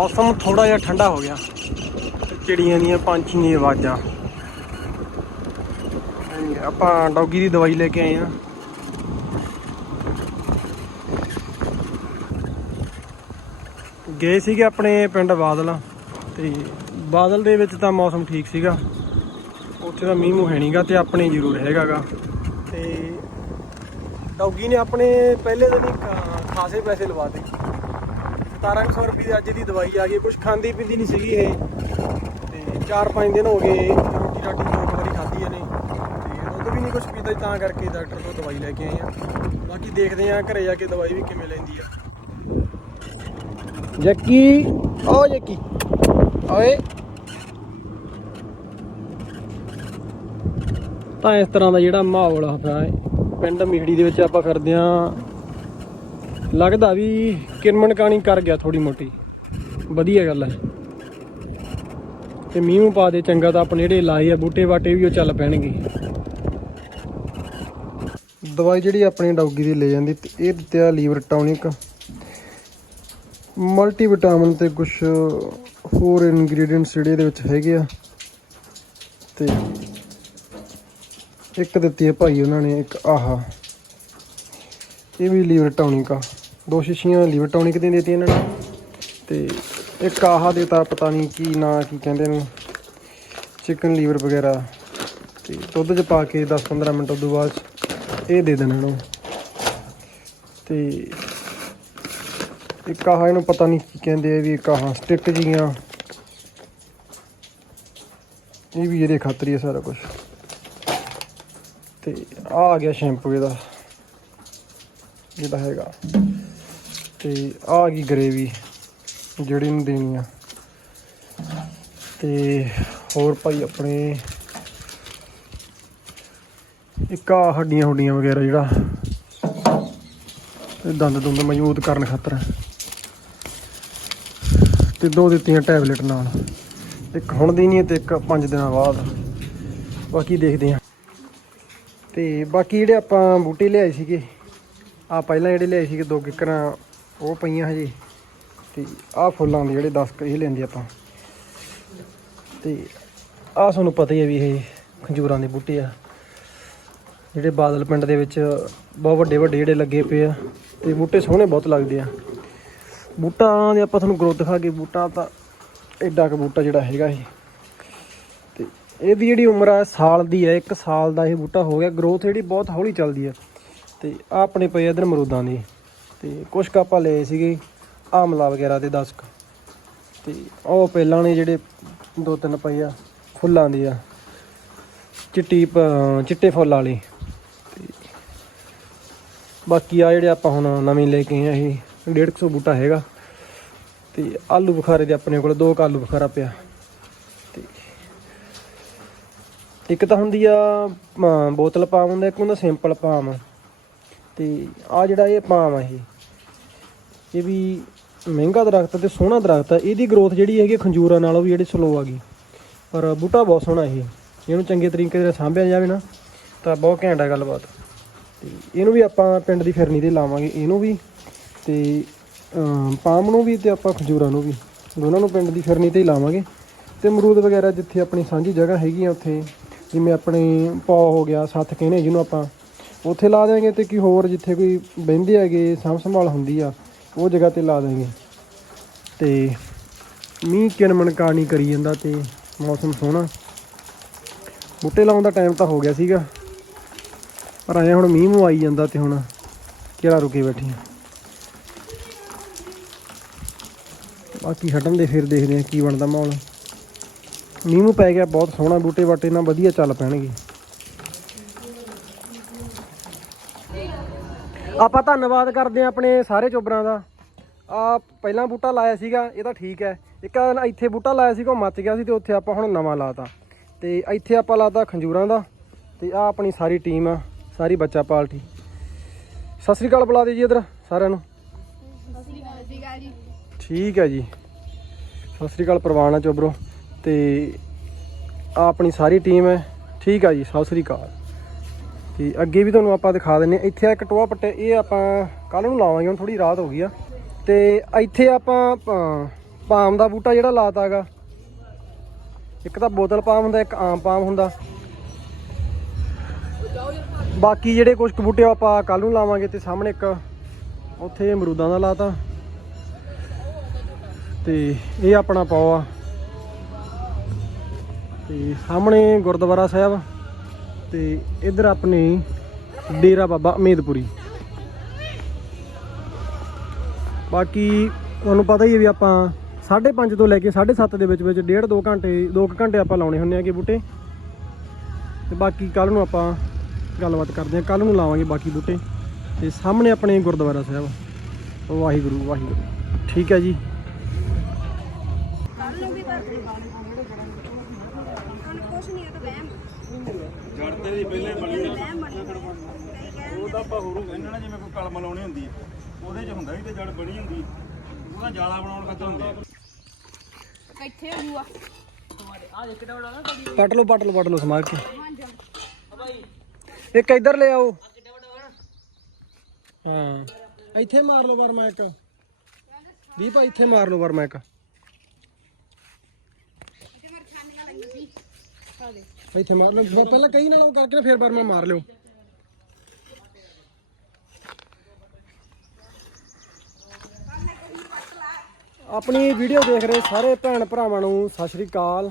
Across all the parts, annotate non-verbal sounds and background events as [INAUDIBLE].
ਮੌਸਮ ਥੋੜਾ ਜਿਹਾ ਠੰਡਾ ਹੋ ਗਿਆ। ਤੇ ਚਿੜੀਆਂ ਦੀਆਂ ਪੰਛੀਆਂ ਦੀਆਂ ਆਵਾਜ਼ਾਂ। ਆਪਾਂ ਡੌਗੀ ਦੀ ਦਵਾਈ ਲੈ ਕੇ ਆਏ ਆ ਗਏ ਸੀਗੇ ਆਪਣੇ ਪਿੰਡ ਬਾਦਲ। ਤੇ ਬਾਦਲ ਦੇ ਵਿੱਚ ਤਾਂ ਮੌਸਮ ਠੀਕ ਸੀਗਾ। ਉੱਥੇ ਤਾਂ ਮੀਂਹ ਮੂੰਹ ਹੈ ਨਹੀਂਗਾ ਤੇ ਆਪਣੇ ਜ਼ਰੂਰ ਹੈਗਾਗਾ। ਤੇ ਡੌਗੀ ਨੇ ਆਪਣੇ ਪਹਿਲੇ ਦਿਨ ਹੀ ਖਾਸੇ ਪੈਸੇ ਲਵਾ ਦਿੱਤੇ। 1700 ਰੁਪਏ ਦੀ ਅੱਜ ਦੀ ਦਵਾਈ ਆ ਗਈ ਕੁਝ ਖਾਂਦੀ ਪੀਂਦੀ ਨਹੀਂ ਸੀਗੀ ਇਹ। ਤੇ 4-5 ਦਿਨ ਹੋ ਗਏ, ਰੋਟੀ ਰਾਟੀ ਦੋ ਕੁ ਵਾਰੀ ਖਾਧੀ ਇਹਨੇ। ਤੇ ਦੁੱਧ ਵੀ ਨਹੀਂ ਕੁਝ ਪੀਤਾ, ਤਾਂ ਕਰਕੇ ਡਾਕਟਰ ਤੋਂ ਦਵਾਈ ਲੈ ਕੇ ਆਏ ਆ। ਬਾਕੀ ਦੇਖਦੇ ਆ ਘਰੇ ਜਾ ਕੇ ਦਵਾਈ ਵੀ ਕਿਵੇਂ ਲੈਂਦੀ ਆ। ਜੱਕੀ, ਓ ਜੱਕੀ, ਓਏ। ਤਾਂ ਇਸ ਤਰ੍ਹਾਂ ਦਾ ਜਿਹੜਾ ਮਾਹੌਲ ਆ ਪਿਆ ਪਿੰਡ ਮੀੜੀ ਦੇ ਵਿੱਚ ਆਪਾਂ ਫਿਰਦੇ ਆ ਲੱਗਦਾ ਵੀ ਕਿਰਮਨ ਕਾਣੀ ਕਰ ਗਿਆ ਥੋੜੀ ਮੋਟੀ। ਵਧੀਆ ਗੱਲ ਹੈ। ਤੇ ਮੀਂਹ ਪਾ ਦੇ, ਚੰਗਾ ਤਾਂ ਆਪਣੇ ਜਿਹੜੇ ਲਾਏ ਆ ਬੂਟੇ ਬਾਟੇ ਵੀ ਉਹ ਚੱਲ ਪੈਣਗੇ। ਦਵਾਈ ਜਿਹੜੀ ਆਪਣੀ ਡੌਗੀ ਦੀ ਲੈ ਜਾਂਦੀ ਤੇ ਇਹ ਦਿੱਤਿਆ ਲੀਵਰ ਟੌਨਿਕ। ਮਲਟੀ ਵਿਟਾਮਿਨ ਤੇ ਕੁਝ ਹੋਰ ਇਨਗਰੀਡੀਅੰਟਸ ਜਿਹੜੇ ਇਹਦੇ ਵਿੱਚ ਹੈਗੇ ਆ। ਤੇ ਇੱਕ ਦਿੱਤੀ ਹੈ ਭਾਈ, ਉਹਨਾਂ ਨੇ ਇੱਕ ਆਹਾ। ਇਹ ਵੀ ਲੀਵਰ ਟੌਨਿਕ ਆ। ਦੋ ਸ਼ੀਸ਼ੀਆਂ ਲੀਵਰ ਟੌਨਿਕ ਦੀਆਂ ਦਿੱਤੀਆਂ ਇਹਨਾਂ ਨੇ। ਤੇ ਇੱਕ ਆਹਾ ਦੇਤਾ ਪਤਾ ਨਹੀਂ ਕੀ ਨਾਂ, ਕੀ ਕਹਿੰਦੇ ਨੇ। ਚਿਕਨ ਲੀਵਰ ਵਗੈਰਾ। ਤੇ ਦੁੱਧ 'ਚ ਪਾ ਕੇ 10-15 ਮਿੰਟ ਤੋਂ ਬਾਅਦ 'ਚ ਇਹ ਦੇ ਦੇਣਾ ਇਹਨੂੰ। ਤੇ ਇੱਕ ਆਹ ਇਹਨੂੰ ਪਤਾ ਨਹੀਂ ਕੀ ਕਹਿੰਦੇ ਆ ਵੀ ਇੱਕ ਆਹ ਸਟਿਕ ਜੀਆਂ। ਇਹ ਵੀ ਇਹਦੇ ਖਾਤਰ ਹੀ ਆ ਸਾਰਾ ਕੁਝ ਤੇ ਆ ਆ ਗਿਆ ਸ਼ੈਂਪੂ ਇਹਦਾ। ਜਿਹੜਾ ਹੈਗਾ। ਤੇ ਆ ਗਈ ਗਰੇਵੀ ਜਿਹੜੀ ਨੂੰ ਦੇਣੀ ਆ। ਤੇ ਹੋਰ ਭਾਈ ਆਪਣੇ ਇੱਕ ਆ ਹੱਡੀਆਂ ਹੁੱਡੀਆਂ ਵਗੈਰਾ ਜਿਹੜਾ, ਇਹ ਦੰਦ ਦੁੰਦ ਮਜ਼ਬੂਤ ਕਰਨ ਖਾਤਰ। ਤੇ ਦੋ ਦਿੱਤੀਆਂ ਟੈਬਲੇਟ ਨਾਲ। ਇੱਕ ਹੁਣ ਦੀ ਨਹੀਂ ਤੇ ਇੱਕ 5 ਦਿਨਾਂ ਬਾਅਦ। ਬਾਕੀ ਦੇਖਦੇ ਹਾਂ ਤੇ ਬਾਕੀ ਜਿਹੜੇ ਆਪਾਂ ਬੂਟੇ ਲਿਆਏ ਸੀਗੇ ਆ ਪਹਿਲਾਂ ਜਿਹੜੇ ਲਿਆਏ ਸੀਗੇ ਦੋ ਕਿੱਕਰਾਂ, ਉਹ ਪਈਆਂ ਹਜੇ। ਤੇ ਆ ਫੁੱਲਾਂ ਦੇ ਜਿਹੜੇ 10 ਇਹ ਲੈਂਦੇ ਆਪਾਂ। ਤੇ ਆ ਤੁਹਾਨੂੰ ਪਤਾ ਹੀ ਹੈ ਵੀ ਇਹ ਖੰਜੂਰਾਂ ਦੇ ਬੂਟੇ ਆ। ਜਿਹੜੇ ਬਾਦਲ ਪਿੰਡ ਦੇ ਵਿੱਚ ਬਹੁਤ ਵੱਡੇ ਵੱਡੇ ਜਿਹੜੇ ਲੱਗੇ ਪਏ ਆ। ਤੇ ਬੂਟੇ ਸੋਹਣੇ ਬਹੁਤ ਲੱਗਦੇ ਆ। ਬੂਟਾਂ ਦੇ ਆਪਾਂ ਤੁਹਾਨੂੰ ਗਰੋਥ ਦਿਖਾ ਕੇ, ਬੂਟਾ ਤਾਂ ਐਡਾ ਕੁ ਬੂਟਾ ਜਿਹੜਾ ਹੈਗਾ ਇਹ। ਤੇ ਇਹਦੀ ਜਿਹੜੀ ਉਮਰ ਆ, ਸਾਲ ਦੀ ਹੈ 1 ਸਾਲ ਦਾ ਇਹ ਬੂਟਾ ਹੋ ਗਿਆ। ਗਰੋਥ ਜਿਹੜੀ ਬਹੁਤ ਹੌਲੀ ਚੱਲਦੀ ਆ। ਤੇ ਆ ਆਪਣੇ ਪਏ ਇਧਰ ਮਰੂਦਾਂ ਦੇ। ਤੇ ਕੁਛ ਕੁ ਆਪਾਂ ਲਏ ਸੀਗੇ ਆਮਲਾ ਵਗੈਰਾ ਦੇ 10 ਕੁ। ਤੇ ਉਹ ਪਹਿਲਾਂ ਨੇ ਜਿਹੜੇ ਦੋ ਤਿੰਨ ਪਏ ਆ, ਫੁੱਲਾਂ ਦੇ ਆ। ਚਿੱਟੀ ਚਿੱਟੇ ਫੁੱਲ ਵਾਲੇ। ਤੇ ਬਾਕੀ ਆ ਜਿਹੜੇ ਆਪਾਂ ਹੁਣ ਨਵੇਂ ਲੈ ਕੇ ਆਏ ਆ, ਇਹ 150 ਬੂਟਾ ਹੈਗਾ। ਤੇ ਆਲੂ ਬੁਖਾਰੇ ਦੇ ਆਪਣੇ ਕੋਲ ਦੋ ਕੁ ਆਲੂ ਬੁਖਾਰਾ ਪਿਆ। ਤੇ ਇੱਕ ਤਾਂ ਹੁੰਦੀ ਆ ਬੋਤਲ ਪਾਮ ਹੁੰਦਾ ਇੱਕ ਹੁੰਦਾ ਸਿੰਪਲ ਪਾਮ। ਤੇ ਆ ਜਿਹੜਾ ਇਹ ਪਾਮ ਆ ਇਹ ਇਹ ਵੀ ਮਹਿੰਗਾ ਦਰਖਤ ਤੇ ਸੋਹਣਾ ਦਰਖਤ ਆ। ਇਹਦੀ ਗਰੋਥ ਜਿਹੜੀ ਹੈਗੀ ਖੰਜੂਰਾਂ ਨਾਲੋਂ ਵੀ ਜਿਹੜੀ ਸਲੋ ਆ ਗਈ। ਪਰ ਬੂਟਾ ਬਹੁਤ ਸੋਹਣਾ ਇਹ, ਇਹਨੂੰ ਚੰਗੇ ਤਰੀਕੇ ਨਾਲ ਸਾਂਭਿਆ ਜਾਵੇ ਨਾ, ਤਾਂ ਬਹੁਤ ਘੈਂਟ ਆ ਗੱਲਬਾਤ। ਤੇ ਇਹਨੂੰ ਵੀ ਆਪਾਂ ਪਿੰਡ ਦੀ ਫਿਰਨੀ ਤੇ ਲਾਵਾਂਗੇ, ਇਹਨੂੰ ਵੀ ਤੇ ਪਾਮ ਨੂੰ ਵੀ ਤੇ ਆਪਾਂ ਖਜੂਰਾਂ ਨੂੰ ਵੀ। ਦੋਨਾਂ ਨੂੰ ਪਿੰਡ ਦੀ ਫਿਰਨੀ ਤੇ ਹੀ ਲਾਵਾਂਗੇ। ਤੇ ਅਮਰੂਦ ਵਗੈਰਾ ਜਿੱਥੇ ਆਪਣੀ ਸਾਂਝੀ ਜਗ੍ਹਾ ਹੈਗੀ ਆ ਉੱਥੇ, ਜਿਵੇਂ ਆਪਣੇ ਪੌ ਹੋ ਗਿਆ ਸੱਤ ਕਹਿੰਦੇ ਜਿਹਨੂੰ ਆਪਾਂ ਉੱਥੇ ਲਾ ਦੇਵਾਂਗੇ ਤੇ ਕੀ ਹੋਰ ਜਿੱਥੇ ਕੋਈ ਬਹਿੰਦੇ ਹੈਗੇ, ਸਾਂਭ ਸੰਭਾਲ ਹੁੰਦੀ ਆ, ਉਹ ਜਗ੍ਹਾ ਤੇ ਲਾ ਦੇਵਾਂਗੇ ਤੇ ਮੀਂਹ ਕਿਣਮਣ ਕਾਣੀ ਕਰੀ ਜਾਂਦਾ ਤੇ ਮੌਸਮ ਸੋਹਣਾ। ਬੂਟੇ ਲਾਉਣ ਦਾ ਟਾਈਮ ਤਾਂ ਹੋ ਗਿਆ ਸੀਗਾ, ਪਰ ਆਇਆ ਹੁਣ ਮੀਂਹ ਮੂੰਹ ਆਈ ਜਾਂਦਾ ਤੇ ਹੁਣ ਕਿਹੜਾ ਰੁਕੇ ਬੈਠੇ ਬਾਕੀ ਹਟਣ ਦੇ ਫਿਰ ਦੇਖਦੇ ਆ ਕੀ ਬਣਦਾ ਮਾਹੌਲ। ਮੀਂਹ ਮੂੰਹ ਪੈ ਗਿਆ, ਬਹੁਤ ਸੋਹਣਾ ਬੂਟੇ ਵਾਟੇ ਨਾਲ ਵਧੀਆ ਚੱਲ ਪੈਣਗੇ। ਆਪਾਂ ਧੰਨਵਾਦ ਕਰਦੇ ਆ ਆਪਣੇ ਸਾਰੇ ਚੋਬਰਾਂ ਦਾ। ਆ ਪਹਿਲਾਂ ਬੂਟਾ ਲਾਇਆ ਸੀਗਾ, ਇਹ ਤਾਂ ਠੀਕ ਹੈ। ਇੱਕ ਆਹ ਇੱਥੇ ਬੂਟਾ ਲਾਇਆ ਸੀਗਾ, ਉਹ ਮੱਚ ਗਿਆ ਸੀ ਤੇ ਉੱਥੇ ਆਪਾਂ ਹੁਣ ਨਵਾਂ ਲਾਤਾ। ਤੇ ਇੱਥੇ ਆਪਾਂ ਲਾਤਾ ਖੰਜੂਰਾਂ ਦਾ, ਤੇ ਆ ਆਪਣੀ ਸਾਰੀ ਟੀਮ ਆ, ਸਾਰੀ ਬੱਚਾ ਪਾਲਟੀ। ਸਤਿ ਸ੍ਰੀ ਅਕਾਲ ਬੁਲਾ ਦੇ ਜੀ ਇਧਰ ਸਾਰਿਆਂ ਨੂੰ। ਠੀਕ ਹੈ ਜੀ। ਸਤਿ ਸ੍ਰੀ ਅਕਾਲ ਪ੍ਰਵਾਨ ਆ ਚੋਬਰੋ। ਤੇ ਆ ਆਪਣੀ ਸਾਰੀ ਟੀਮ ਹੈ। ਠੀਕ ਆ ਜੀ, ਸਤਿ ਸ੍ਰੀ ਅਕਾਲ। ਤੇ ਅੱਗੇ ਵੀ ਤੁਹਾਨੂੰ ਆਪਾਂ ਦਿਖਾ ਦਿੰਨੇ ਇੱਥੇ ਆ ਇੱਕ ਟੋਆ ਪੱਟੇ ਇਹ ਆਪਾਂ ਕੱਲ ਨੂੰ ਲਾਵਾਂਗੇ, ਹੁਣ ਥੋੜੀ ਰਾਤ ਹੋ ਗਈ ਆ। ਤੇ ਇੱਥੇ ਆਪਾਂ ਪਾਮ ਦਾ ਬੂਟਾ ਜਿਹੜਾ ਲਾਤਾਗਾ ਇੱਕ ਤਾਂ ਬੋਤਲ ਪਾਮ ਹੁੰਦਾ, ਇੱਕ ਆਮ ਪਾਮ ਹੁੰਦਾ। ਬਾਕੀ ਜਿਹੜੇ ਕੁਝ ਕੁ ਬੂਟੇ ਆਪਾਂ ਕੱਲ ਨੂੰ ਲਾਵਾਂਗੇ ਤੇ ਸਾਹਮਣੇ ਇੱਕ, ਉੱਥੇ ਅਮਰੂਦਾਂ ਦਾ ਲਾਤਾ। ਤੇ ਇਹ ਆਪਣਾ ਪੌ ਆ। ਤੇ ਸਾਹਮਣੇ ਗੁਰਦੁਆਰਾ ਸਾਹਿਬ ਤੇ ਇੱਧਰ ਆਪਣੇ ਡੇਰਾ ਬਾਬਾ ਅਮੇਦਪੁਰੀ। ਬਾਕੀ ਤੁਹਾਨੂੰ ਪਤਾ ਹੀ ਹੈ ਵੀ ਆਪਾਂ 5:30 ਤੋਂ ਲੈ ਕੇ 7:30 ਦੇ ਵਿੱਚ ਵਿੱਚ ਡੇਢ 2 ਘੰਟੇ 2 ਘੰਟੇ ਆਪਾਂ ਲਾਉਣੇ ਹੁੰਦੇ ਆਗੇ ਬੂਟੇ। ਤੇ ਬਾਕੀ ਕੱਲ ਨੂੰ ਆਪਾਂ ਗੱਲਬਾਤ ਕਰਦੇ ਹਾਂ ਕੱਲ ਨੂੰ ਲਾਵਾਂਗੇ ਬਾਕੀ ਬੂਟੇ। ਤੇ ਸਾਹਮਣੇ ਆਪਣੇ ਗੁਰਦੁਆਰਾ ਸਾਹਿਬ। ਵਾਹਿਗੁਰੂ ਵਾਹਿਗੁਰੂ। ਠੀਕ ਹੈ ਜੀ। ਕੱਲ ਨੂੰ ਵੀ ਕਰ ਕੱਲ ਨਹੀਂ ਇਹ ਤਾਂ ਵਹਿਮ। ਜੜਦੇ ਦੀ ਪਹਿਲੇ ਬਣੀ ਵਹਿਮ ਬਣੀ ਕਈ ਕਹਿ ਉਹਦਾ ਆਪਾਂ ਹੋਰੂ ਕਹਿੰਦੇ ਨਾ ਜਿਵੇਂ ਕੋਈ ਕਲਮ ਲਾਉਣੀ ਹੁੰਦੀ ਹੈ ਉਹਦੇ 'ਚ ਹੁੰਦਾ ਹੀ ਤੇ ਜੜ ਬਣੀ ਹੁੰਦੀ ਹੈ। ਉਹਦਾ ਜ਼ਿਆਦਾ ਬਣਾਉਣ ਖਾਤਰ ਹੁੰਦੀ ਹੈ ਕਿੱਥੇ ਹੋਊਗਾ ਪਟ ਲਓ ਪਟ ਲਓ ਪਟ ਲਓ ਸਮਾਰ ਕੇ। ਇੱਕ ਇੱਧਰ ਲੈ ਆਓ। ਹਾਂ। ਇੱਥੇ ਮਾਰ ਲਓ ਵਰਮਾ ਇੱਕ। ਦੀਪ ਇੱਥੇ ਮਾਰ ਲਓ ਵਰਮਾ ਇੱਕ। ਇੱਥੇ ਮਾਰ ਲਓ। ਪਹਿਲਾਂ ਕਈ ਨਾਲ ਉਹ ਕਰਕੇ ਨਾ, ਫਿਰ ਵਰਮਾ ਮਾਰ ਲਿਓ। ਆਪਣੀ ਵੀਡੀਓ ਦੇਖ ਰਹੇ ਸਾਰੇ ਭੈਣ ਭਰਾਵਾਂ ਨੂੰ, ਸਤਿ ਸ਼੍ਰੀ ਅਕਾਲ।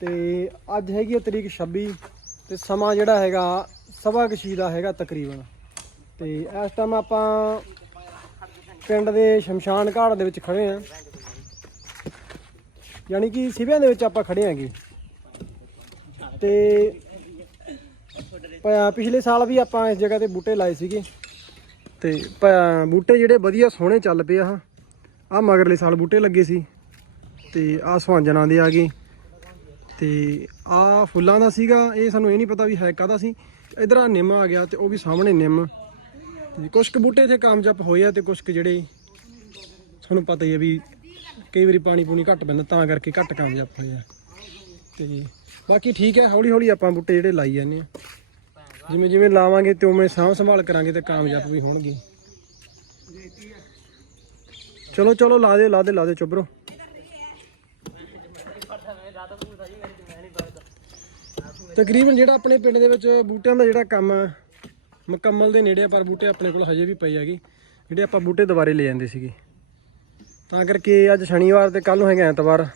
ਤੇ ਅੱਜ ਹੈਗੀ ਹੈ ਤਰੀਕ 26 ਤੇ ਸਮਾਂ ਜਿਹੜਾ ਹੈਗਾ, ਸਵਾ ਕਸ਼ੀ ਦਾ ਹੈਗਾ ਤਕਰੀਬਨ। ਤੇ ਇਸ ਟਾਈਮ ਆਪਾਂ ਪਿੰਡ ਦੇ ਸ਼ਮਸ਼ਾਨ ਘਾਟ ਦੇ ਵਿੱਚ ਖੜੇ ਆ। ਯਾਨੀ ਕਿ ਸਿਵਿਆਂ ਦੇ ਵਿੱਚ ਆਪਾਂ ਖੜੇ ਆਂਗੇ ਤੇ ਪ- ਪਿਛਲੇ ਸਾਲ ਵੀ ਆਪਾਂ ਇਸ ਜਗ੍ਹਾ ਤੇ ਬੂਟੇ ਲਾਏ ਸੀਗੇ। ਤੇ ਪ- ਬੂਟੇ ਜਿਹੜੇ ਵਧੀਆ ਸੋਹਣੇ ਚੱਲ ਪਏ ਆ। ਆ ਮਗਰਲੇ ਸਾਲ ਬੂਟੇ ਲੱਗੇ ਸੀ। ਤੇ ਆ ਸੁਹਾਂਜਣਾ ਦੇ ਆ ਗਏ। ਤੇ ਆ ਫੁੱਲਾਂ ਦਾ ਸੀਗਾ। ਇਹ ਸਾਨੂੰ ਇਹ ਨਹੀਂ ਪਤਾ ਵੀ ਹੈ ਕਾਹਦਾ ਸੀ। ਇਧਰ ਆ ਨਿੰਮ ਆ ਗਿਆ ਤੇ ਉਹ ਵੀ ਸਾਹਮਣੇ ਨਿੰਮ। ਤੇ ਕੁਝ ਕੁ ਬੂਟੇ ਇੱਥੇ ਕਾਮਯਾਬ ਹੋਏ ਆ ਤੇ ਕੁਝ ਕੁ ਜਿਹੜੇ ਤੁਹਾਨੂੰ ਪਤਾ ਹੀ ਹੈ ਵੀ ਕਈ ਵਾਰੀ ਪਾਣੀ ਪੂਣੀ ਘੱਟ ਪੈਂਦਾ, ਤਾਂ ਕਰਕੇ ਘੱਟ ਕਾਮਯਾਬ ਹੋਏ ਆ। ਤੇ ਬਾਕੀ ਠੀਕ ਹੈ ਹੌਲੀ ਹੌਲੀ ਆਪਾਂ ਬੂਟੇ ਜਿਹੜੇ ਲਾਈ ਜਾਂਦੇ ਆ ਜਿਵੇਂ ਜਿਵੇਂ ਲਾਵਾਂਗੇ ਤੇ ਉਵੇਂ ਸਾਂਭ ਸੰਭਾਲ ਕਰਾਂਗੇ ਤੇ ਕਾਮਯਾਬ ਵੀ ਹੋਣਗੇ। ਚਲੋ ਚਲੋ ਲਾ ਦੇ ਲਾ ਦੇ ਲਾ ਦੇ ਚੁੱਪ ਤਕਰੀਬਨ ਜਿਹੜਾ ਆਪਣੇ ਪਿੰਡ ਦੇ ਵਿੱਚ ਬੂਟਿਆਂ ਦਾ ਜਿਹੜਾ ਕੰਮ ਆ, ਮੁਕੰਮਲ ਦੇ ਨੇੜੇ ਆ ਪਰ ਬੂਟੇ ਆਪਣੇ ਕੋਲ ਹਜੇ ਵੀ ਪਏ ਹੈਗੇ। ਜਿਹੜੇ ਆਪਾਂ ਬੂਟੇ ਦੁਬਾਰੇ ਲੈ ਜਾਂਦੇ ਸੀਗੇ। ਤਾਂ ਕਰਕੇ ਅੱਜ ਸ਼ਨੀਵਾਰ ਤੇ ਕੱਲ ਨੂੰ ਹੈਗਾ ਐਤਵਾਰ।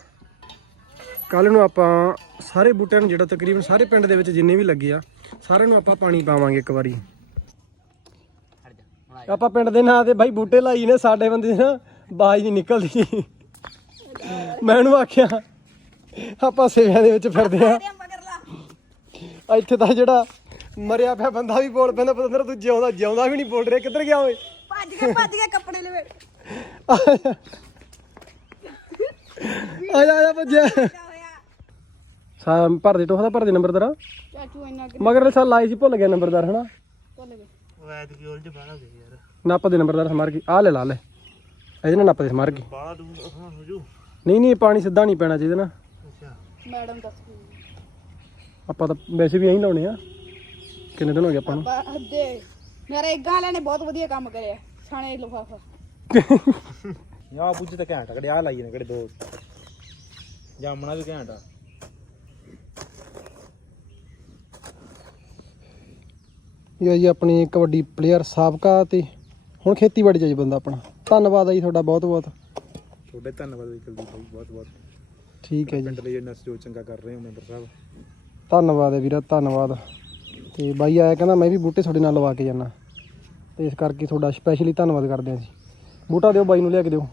ਕੱਲ ਨੂੰ ਆਪਾਂ ਸਾਰੇ ਬੂਟਿਆਂ ਨੂੰ ਜਿਹੜਾ ਤਕਰੀਬਨ ਸਾਰੇ ਪਿੰਡ ਦੇ ਵਿੱਚ ਜਿੰਨੇ ਵੀ ਲੱਗੇ ਆ ਸਾਰਿਆਂ ਨੂੰ ਆਪਾਂ ਪਾਣੀ ਪਾਵਾਂਗੇ ਇੱਕ ਵਾਰੀ। ਆਪਾਂ ਪਿੰਡ ਦੇ ਨਾਂ ਤੇ ਬਾਈ ਬੂਟੇ ਲਾਈ ਨੇ ਸਾਡੇ ਬੰਦੇ ਨਾ ਬਾਜ ਨਹੀਂ ਨਿਕਲਦੀ। ਮੈਂ ਉਹਨੂੰ ਆਖਿਆ ਆਪਾਂ ਸੇਵਿਆਂ ਦੇ ਵਿੱਚ ਫਿਰਦੇ ਆ। ਇੱਥੇ ਤਾਂ ਜਿਹੜਾ ਮਰਿਆ ਪਿਆ ਬੰਦਾ ਵੀ ਬੋਲ ਪੈਂਦਾ ਪਤਾ ਤੂੰ ਜਿਉਂਦਾ ਜਿਉਂਦਾ ਵੀ ਨਹੀਂ ਬੋਲ ਰਿਹਾ ਕਿੱਧਰ ਗਿਆ ਓਏ? ਭੱਜ ਕੇ ਭੱਜ ਕੇ ਕੱਪੜੇ ਲਵੇੜ ਆ ਜਾ ਆ ਜਾ ਭੱਜਿਆ। ਸਾ ਭਰ ਦੇ ਟੋਖਦਾ ਭਰ ਦੇ ਨੰਬਰ ਤੇਰਾ। ਚਾਚੂ ਇੰਨਾ ਕਿ ਮਗਰ ਸਾਲ ਲਾਈ ਸੀ ਭੁੱਲ ਗਿਆ ਨੰਬਰਦਾਰ ਹਨਾ? ਭੁੱਲ ਗਏ। ਵੈਦ ਕੀ ਉਲਝ ਬਾਹਲਾ ਦੇ ਯਾਰ। ਨੱਪ ਦੇ ਨੰਬਰਦਾਰ ਸਮਾਰ ਕੇ। ਆ ਲੈ ਲਾ ਲੈ। ਇਹਦੇ ਨਾਲ ਨੱਪ ਦੇ ਸਮਾਰ ਕੇ। ਬਾਹਲਾ ਦੂਰ ਹਾਂ ਹੋ ਜੂ। ਨਹੀਂ ਨਹੀਂ ਪਾਣੀ ਸਿੱਧਾ ਨਹੀਂ ਪੈਣਾ ਚਾਹੀਦਾ ਨਾ। ਅੱਛਾ। ਮੈਡਮ ਦੱਸ ਆਪਾਂ ਤਾਂ ਵੈਸੇ ਵੀ ਐਂ ਲਾਉਣੇ ਆ। ਕਿੰਨੇ ਦਿਨ ਹੋ ਗਏ ਆਪਾਂ ਨੂੰ? ਮੇਰੇ ਇੱਗਾਂ ਵਾਲਿਆਂ ਨੇ ਬਹੁਤ ਵਧੀਆ ਕੰਮ ਕਰਿਆ। ਛਾਣੇ ਲਫਾਫਾ। [LAUGHS] ਯਾ ਬੁੱਝ ਤਾਂ ਘੈਂਟ ਆ ਲਾਈ ਨੇ ਕਿਹੜੇ ਦੋ। ਜਾਮਣਾ ਵੀ ਘੈਂਟ ਆ। ਇਹ ਆ ਜੀ ਆਪਣੀ ਕਬੱਡੀ ਪਲੇਅਰ ਸਾਬਕਾ ਤੇ ਹੁਣ ਖੇਤੀਬਾੜੀ ਚ ਜੀ ਬੰਦਾ ਆਪਣਾ। ਧੰਨਵਾਦ ਆ ਜੀ ਤੁਹਾਡਾ ਬਹੁਤ ਬਹੁਤ। ਤੁਹਾਡੇ ਧੰਨਵਾਦ ਵੀ ਕੁਲਦੀਪ ਭਾਈ ਬਹੁਤ ਬਹੁਤ। ਠੀਕ ਹੈ ਜੀ। ਪਿੰਡ ਲਈ ਇੰਨਾ ਜੋ ਚੰਗਾ ਕਰ ਰਹੇ ਹੋ ਮੈਂਬਰ ਸਾਹਿਬ। ਧੰਨਵਾਦ ਹੈ ਵੀਰਾ ਧੰਨਵਾਦ। ਤੇ ਬਾਈ ਆਇਆ ਕਹਿੰਦਾ ਮੈਂ ਵੀ ਬੂਟੇ ਤੁਹਾਡੇ ਨਾਲ ਲਵਾ ਕੇ ਜਾਣਾ ਤੇ ਇਸ ਕਰਕੇ ਤੁਹਾਡਾ ਸਪੈਸ਼ਲੀ ਧੰਨਵਾਦ ਕਰਦੇ ਹਾਂ ਜੀ। ਬੂਟਾ ਦਿਓ ਬਾਈ ਨੂੰ ਲਿਆ ਕੇ ਦਿਓ।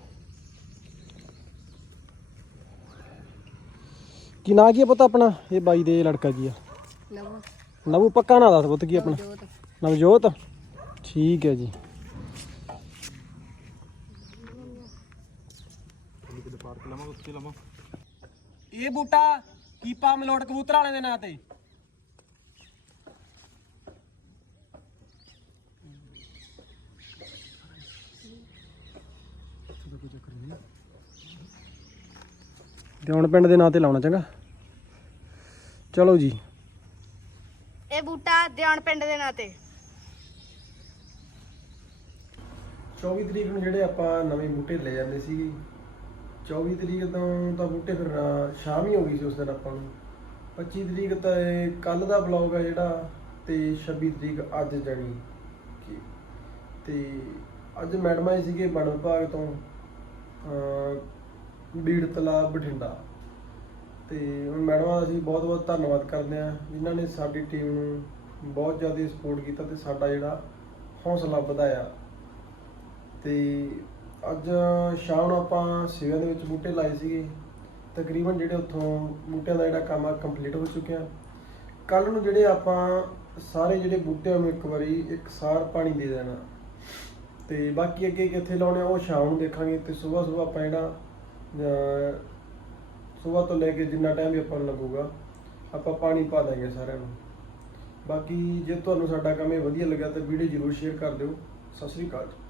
ਕੀ ਨਾਂ ਕੀ ਹੈ ਪਤਾ ਆਪਣਾ? ਇਹ ਬਾਈ ਦੇ ਲੜਕਾ ਜੀ ਆ। ਲਵੋ ਨਵੂ ਪੱਕਾ ਨਾਂ ਦੱਸ ਪੁੱਤ ਕੀ ਆਪਣਾ? ਨਵਜੋਤ ਠੀਕ ਹੈ ਜੀ। ਇਹ ਬੂਟਾ ਕੀਪਾ ਮਲੋਟ ਕਬੂਤਰ ਵਾਲੇ ਦੇ ਨਾਂ ਤੇ। ਹੁਣ ਪਿੰਡ ਦੇ ਨਾਂ ਤੇ ਲਾਉਣਾ ਚੰਗਾ। ਚਲੋ ਜੀ। ਇਹ ਬੂਟਾ ਦਿਆਣ ਪਿੰਡ ਦੇ ਨਾਂ ਤੇ। 24 ਤਰੀਕ ਨੂੰ ਜਿਹੜੇ ਆਪਾਂ ਨਵੇਂ ਬੂਟੇ ਲੈ ਜਾਂਦੇ ਸੀਗੇ 24 ਤਰੀਕ ਤੋਂ ਤਾਂ ਬੂਟੇ ਫਿਰ ਅਹ, ਸ਼ਾਮ ਹੀ ਹੋ ਗਈ ਸੀ ਉਸ ਦਿਨ ਆਪਾਂ ਨੂੰ। 25 ਤਰੀਕ ਤਾਂ ਇਹ ਕੱਲ ਦਾ ਬਲੌਗ ਆ ਜਿਹੜਾ ਤੇ 26 ਤਰੀਕ ਅੱਜ ਜਾਣੀ। ਕਿ ਤੇ ਅੱਜ ਮੈਡਮ ਆਏ ਸੀਗੇ ਵਣ ਵਿਭਾਗ ਤੋਂ ਅਹ ਬੀੜ ਤਲਾਬ ਬਠਿੰਡਾ। ਤੇ ਹੁਣ ਮੈਡਮਾਂ ਦਾ ਅਸੀਂ ਬਹੁਤ ਬਹੁਤ ਧੰਨਵਾਦ ਕਰਦੇ ਹਾਂ ਜਿਨ੍ਹਾਂ ਨੇ ਸਾਡੀ ਟੀਮ ਨੂੰ ਬਹੁਤ ਜ਼ਿਆਦਾ ਸਪੋਰਟ ਕੀਤਾ ਤੇ ਸਾਡਾ ਜਿਹੜਾ ਹੌਸਲਾ ਵਧਾਇਆ। ਤੇ ਅੱਜ ਸ਼ਾਮ ਨੂੰ ਆਪਾਂ ਸੇਵਾ ਦੇ ਵਿੱਚ ਬੂਟੇ ਲਾਏ ਸੀਗੇ। ਤਕਰੀਬਨ ਜਿਹੜੇ ਉੱਥੋਂ ਬੂਟਿਆਂ ਦਾ ਜਿਹੜਾ ਕੰਮ ਆ ਕੰਪਲੀਟ ਹੋ ਚੁੱਕਿਆ। ਕੱਲ ਨੂੰ ਜਿਹੜੇ ਆਪਾਂ ਸਾਰੇ ਜਿਹੜੇ ਬੂਟਿਆਂ ਨੂੰ ਇੱਕ ਵਾਰੀ ਇੱਕ ਸਾਰ ਪਾਣੀ ਦੇ ਦੇਣਾ। ਤੇ ਬਾਕੀ ਅੱਗੇ ਕਿੱਥੇ ਲਾਉਣੇ ਆ, ਉਹ ਸ਼ਾਮ ਨੂੰ ਦੇਖਾਂਗੇ। ਤੇ ਸਵੇਰ ਸਵੇਰ ਆਪਾਂ ਜਿਹੜਾ ਸਵੇਰ ਤੋਂ ਲੈ ਕੇ ਜਿੰਨਾ ਟਾਈਮ ਵੀ ਆਪਾਂ ਨੂੰ ਲੱਗੂਗਾ, ਆਪਾਂ ਪਾਣੀ ਪਾ ਦਾਂਗੇ ਸਾਰਿਆਂ ਨੂੰ। ਬਾਕੀ ਜੇ ਤੁਹਾਨੂੰ ਸਾਡਾ ਕੰਮ ਇਹ ਵਧੀਆ ਲੱਗਾ ਤਾਂ ਵੀਡੀਓ ਜ਼ਰੂਰ ਸ਼ੇਅਰ ਕਰ ਦਿਓ। ਸਤਿ ਸ੍ਰੀ ਅਕਾਲ ਜੀ।